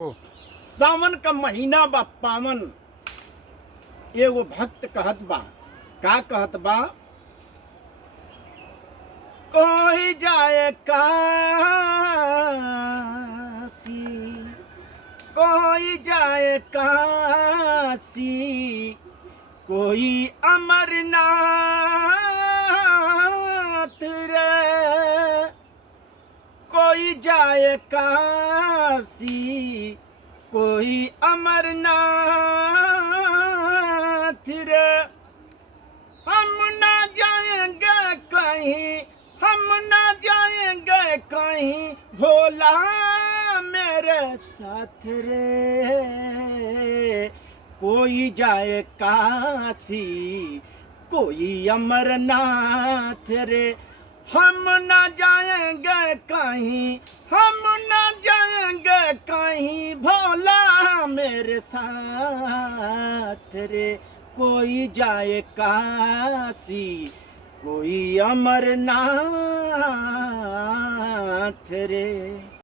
ओ, सावन का महीना बा पावन। एगो भक्त कहत बा, का कहत बा? कोई जाए काशी, कोई जाए काशी, कोई अमरनाथ रे। कोई जाए काशी, कोई अमरनाथ रे। हम ना जाएंगे कहीं, हम ना जाएंगे कहीं, भोला मेरे साथ रे। कोई जाए काशी, कोई अमरनाथ रे। हम न जाएंगे कहीं, हम न जाएंगे कहीं, भोला मेरे साथ रे। कोई जाए काशी, कोई अमरनाथ रे।